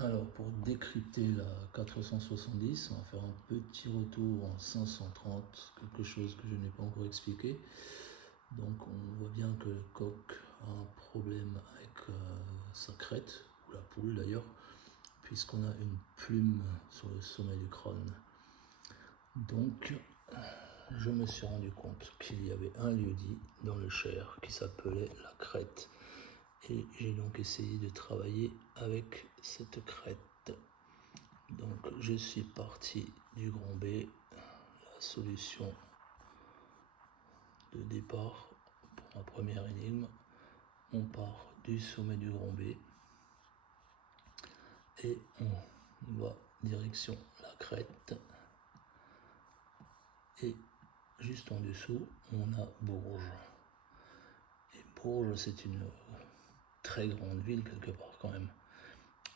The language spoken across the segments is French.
Alors, pour décrypter la 470, on va faire un petit retour en 530, quelque chose que je n'ai pas encore expliqué. Donc, on voit bien que le coq a un problème avec sa crête, ou la poule d'ailleurs, puisqu'on a une plume sur le sommet du crâne. Donc, je me suis rendu compte qu'il y avait un lieu-dit dans le Cher qui s'appelait la crête. Et j'ai donc essayé de travailler avec cette crête. Donc je suis parti du grand B, la solution de départ pour ma première énigme. On part du sommet du grand B et on va direction la crête. Et juste en dessous, on a Bourges. Et Bourges, c'est une très grande ville quelque part quand même.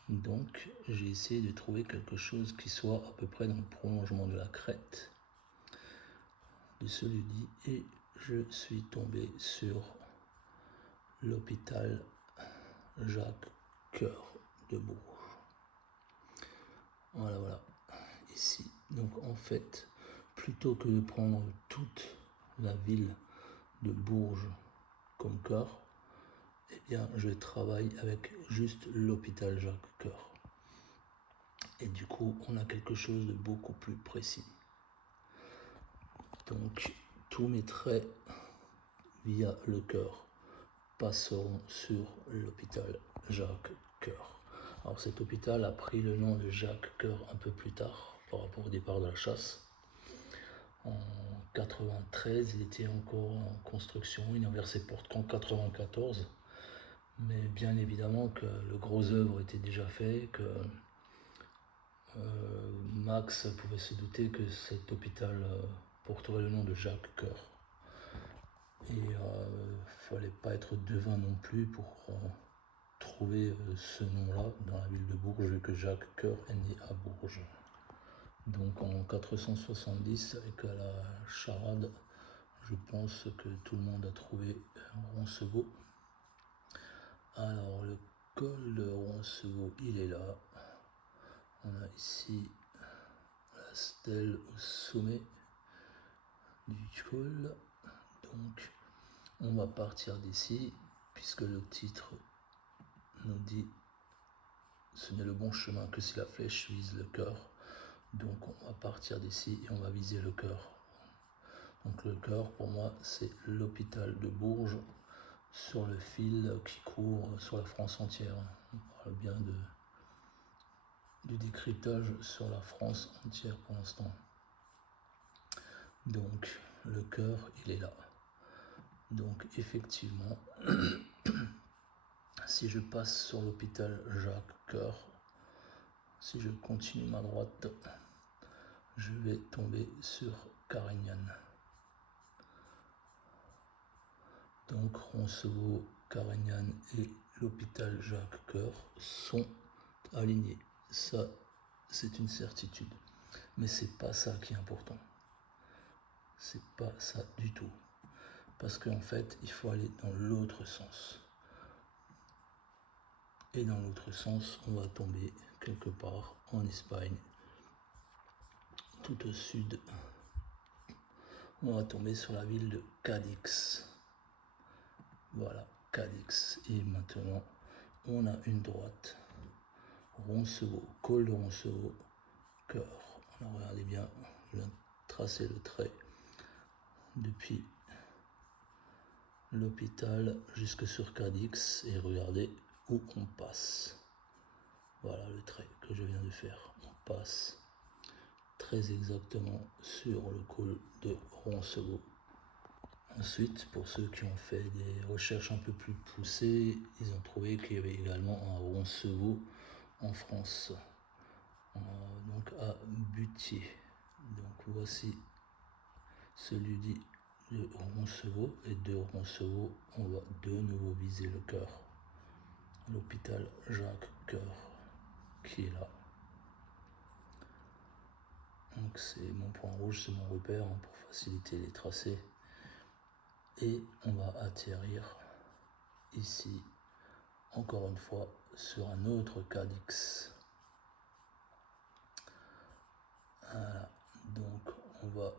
Donc j'ai essayé de trouver quelque chose qui soit à peu près dans le prolongement de la crête de celui-ci et je suis tombé sur l'hôpital Jacques-Cœur de Bourges. Voilà, ici. Donc en fait, plutôt que de prendre toute la ville de Bourges comme cœur, eh bien je travaille avec juste l'hôpital Jacques-Cœur. Et du coup, on a quelque chose de beaucoup plus précis. Donc, tous mes traits via le cœur passeront sur l'hôpital Jacques-Cœur. Alors, cet hôpital a pris le nom de Jacques-Cœur un peu plus tard, par rapport au départ de la chasse. En 93, il était encore en construction, il n'a ouvert ses portes qu'en 94. Mais bien évidemment que le gros œuvre était déjà fait, que Max pouvait se douter que cet hôpital porterait le nom de Jacques-Cœur. Et fallait pas être devin non plus pour trouver ce nom-là dans la ville de Bourges, vu que Jacques-Cœur est né à Bourges. Donc en 470, avec la charade, je pense que tout le monde a trouvé Roncevaux. Alors le col de Roncevaux, il est là. On a ici la stèle au sommet du col. Donc on va partir d'ici, puisque le titre nous dit ce n'est le bon chemin que si la flèche vise le cœur. Donc on va partir d'ici et on va viser le cœur. Donc le cœur pour moi c'est l'hôpital de Bourges sur le fil qui court sur la France entière. On parle bien du décryptage sur la France entière pour l'instant. Donc le cœur il est là. Donc effectivement, si je passe sur l'hôpital Jacques-Cœur, si je continue ma droite, je vais tomber sur Carignan. Donc Roncevaux, Carignan et l'hôpital Jacques-Cœur sont alignés. Ça, c'est une certitude. Mais c'est pas ça qui est important. C'est pas ça du tout. Parce qu'en fait, il faut aller dans l'autre sens. Et dans l'autre sens, on va tomber quelque part en Espagne, tout au sud. On va tomber sur la ville de Cadix. Voilà, Cadix. Et maintenant, on a une droite. Roncevaux, col de Roncevaux, cœur. Alors regardez bien, je viens de tracer le trait depuis l'hôpital jusque sur Cadix et regardez où on passe. Voilà le trait que je viens de faire. On passe très exactement sur le col de Roncevaux. Ensuite, pour ceux qui ont fait des recherches un peu plus poussées, ils ont trouvé qu'il y avait également un Roncevaux en France, donc à Butier. Donc voici celui de Roncevaux, et de Roncevaux, on va de nouveau viser le cœur. L'hôpital Jacques-Cœur qui est là. Donc c'est mon point rouge, c'est mon repère pour faciliter les tracés. Et on va atterrir ici, encore une fois, sur un autre Cadix. Voilà, donc on va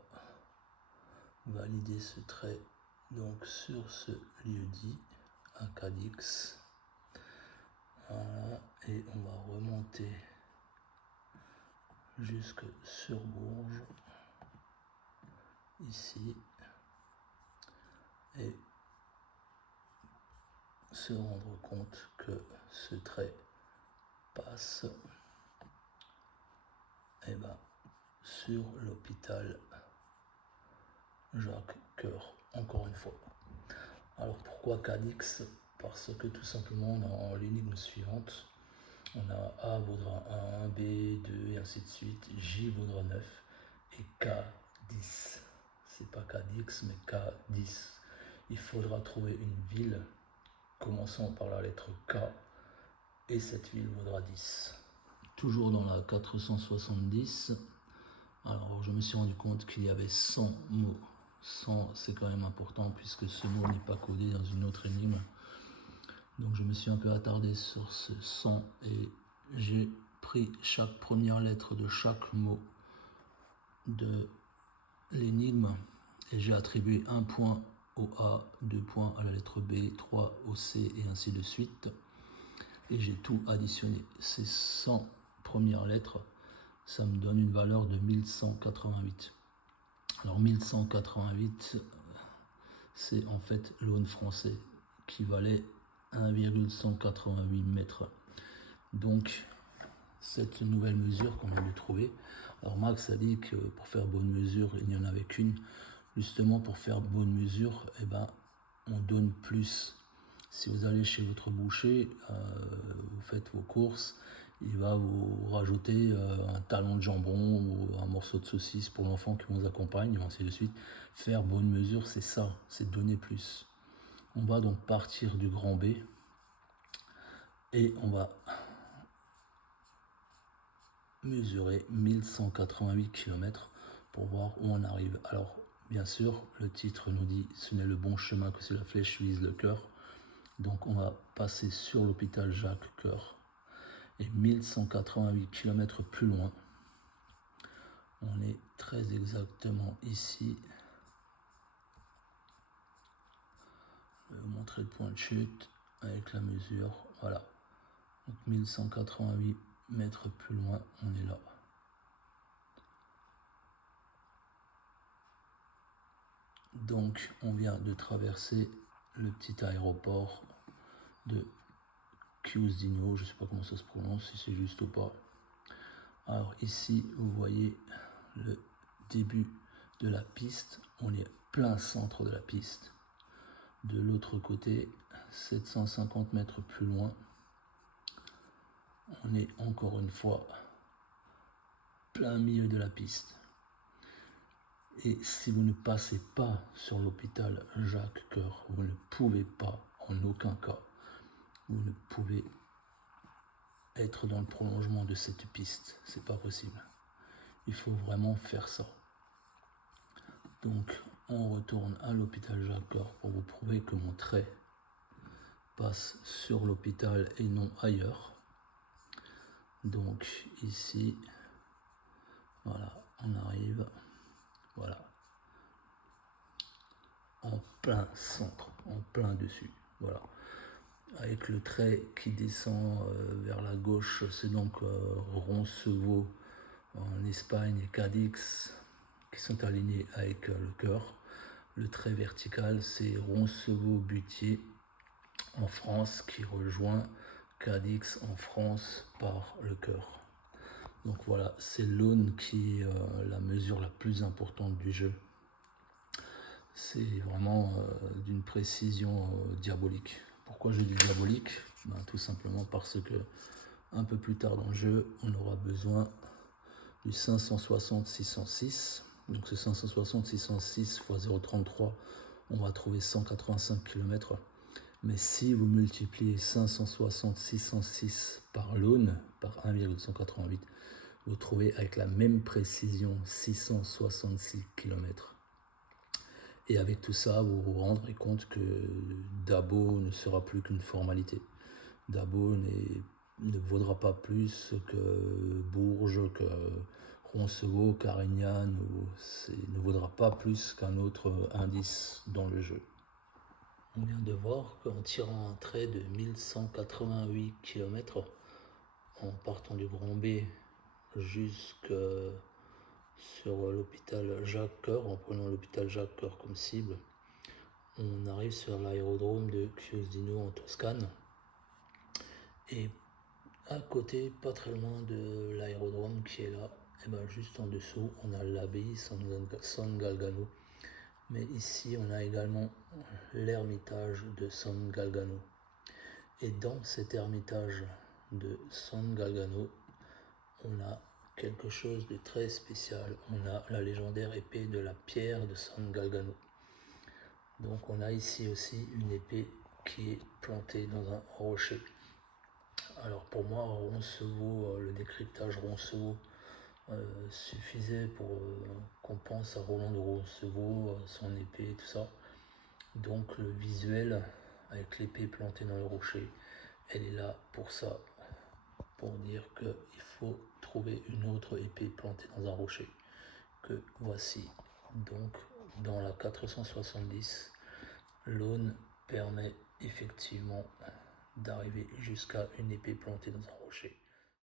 valider ce trait donc sur ce lieu-dit à Cadix. Voilà, et on va remonter jusque sur Bourges, ici, et se rendre compte que ce trait passe sur l'hôpital Jacques Coeur, encore une fois. Alors pourquoi Cadix? Parce que tout simplement dans l'énigme suivante, on a A vaudra 1, B 2 et ainsi de suite, J vaudra 9 et K 10. C'est pas Cadix mais K 10. Il faudra trouver une ville commençant par la lettre K et cette ville vaudra 10. Toujours dans la 470, alors je me suis rendu compte qu'il y avait 100 mots. 100, c'est quand même important puisque ce mot n'est pas codé dans une autre énigme. Donc je me suis un peu attardé sur ce 100 et j'ai pris chaque première lettre de chaque mot de l'énigme et j'ai attribué 1 point au A, 2 points à la lettre B, 3 au C et ainsi de suite. Et j'ai tout additionné. Ces 100 premières lettres, ça me donne une valeur de 1188. Alors 1188, c'est en fait l'aune français qui valait 1,188 mètres. Donc cette nouvelle mesure qu'on vient de trouver, alors Max a dit que pour faire bonne mesure il n'y en avait qu'une. Justement pour faire bonne mesure, on donne plus. Si vous allez chez votre boucher, vous faites vos courses, il va vous rajouter un talon de jambon ou un morceau de saucisse pour l'enfant qui vous accompagne, et ainsi de suite. Faire bonne mesure, c'est ça, c'est donner plus. On va donc partir du grand B et on va mesurer 1188 km pour voir où on arrive. Alors, bien sûr, le titre nous dit ce n'est le bon chemin que si la flèche vise le cœur. Donc on va passer sur l'hôpital Jacques Coeur. Et 1188 km plus loin, on est très exactement ici. Je vais vous montrer le point de chute avec la mesure. Voilà. Donc 1188 mètres plus loin, on est là. Donc on vient de traverser le petit aéroport de Chiusigno, je ne sais pas comment ça se prononce, si c'est juste ou pas. Alors ici, vous voyez le début de la piste, on est plein centre de la piste. De l'autre côté, 750 mètres plus loin, on est encore une fois plein milieu de la piste. Et si vous ne passez pas sur l'hôpital Jacques Coeur, vous ne pouvez pas, en aucun cas, vous ne pouvez être dans le prolongement de cette piste. C'est pas possible. Il faut vraiment faire ça. Donc, on retourne à l'hôpital Jacques Coeur pour vous prouver que mon trait passe sur l'hôpital et non ailleurs. Donc, ici, voilà, on arrive, voilà, en plein centre, en plein dessus, voilà. Avec le trait qui descend vers la gauche, c'est donc Roncevaux en Espagne et Cadix qui sont alignés avec le cœur. Le trait vertical, c'est Roncevaux-Butier en France qui rejoint Cadix en France par le cœur. Donc voilà, c'est l'aune qui est la mesure la plus importante du jeu. C'est vraiment d'une précision diabolique. Pourquoi je dis diabolique? Tout simplement parce que un peu plus tard dans le jeu, on aura besoin du 560-606. Donc ce 560-606 x 0,33, on va trouver 185 km. Mais si vous multipliez 560-606 par l'aune, par 1,188, vous trouvez avec la même précision 666 km. Et avec tout ça, vous vous rendrez compte que Dabo ne sera plus qu'une formalité. Dabo ne vaudra pas plus que Bourges, que Roncevaux, Carignan, ne vaudra pas plus qu'un autre indice dans le jeu. On vient de voir qu'en tirant un trait de 1188 km, en partant du Grand B jusque sur l'hôpital Jacques-Cœur, en prenant l'hôpital Jacques-Cœur comme cible, on arrive sur l'aérodrome de Chiusdino en Toscane. Et à côté, pas très loin de l'aérodrome qui est là, et ben juste en dessous, on a l'abbaye San Galgano. Mais ici, on a également l'ermitage de San Galgano. Et dans cet ermitage de San Galgano, on a quelque chose de très spécial. On a la légendaire épée de la pierre de San Galgano. Donc on a ici aussi une épée qui est plantée dans un rocher. Alors pour moi, Roncevaux, le décryptage Roncevaux suffisait pour qu'on pense à Roland de Roncevaux, son épée, tout ça. Donc le visuel avec l'épée plantée dans le rocher, elle est là pour ça, pour dire qu'il faut trouver une autre épée plantée dans un rocher, que voici. Donc dans la 470, l'aune permet effectivement d'arriver jusqu'à une épée plantée dans un rocher.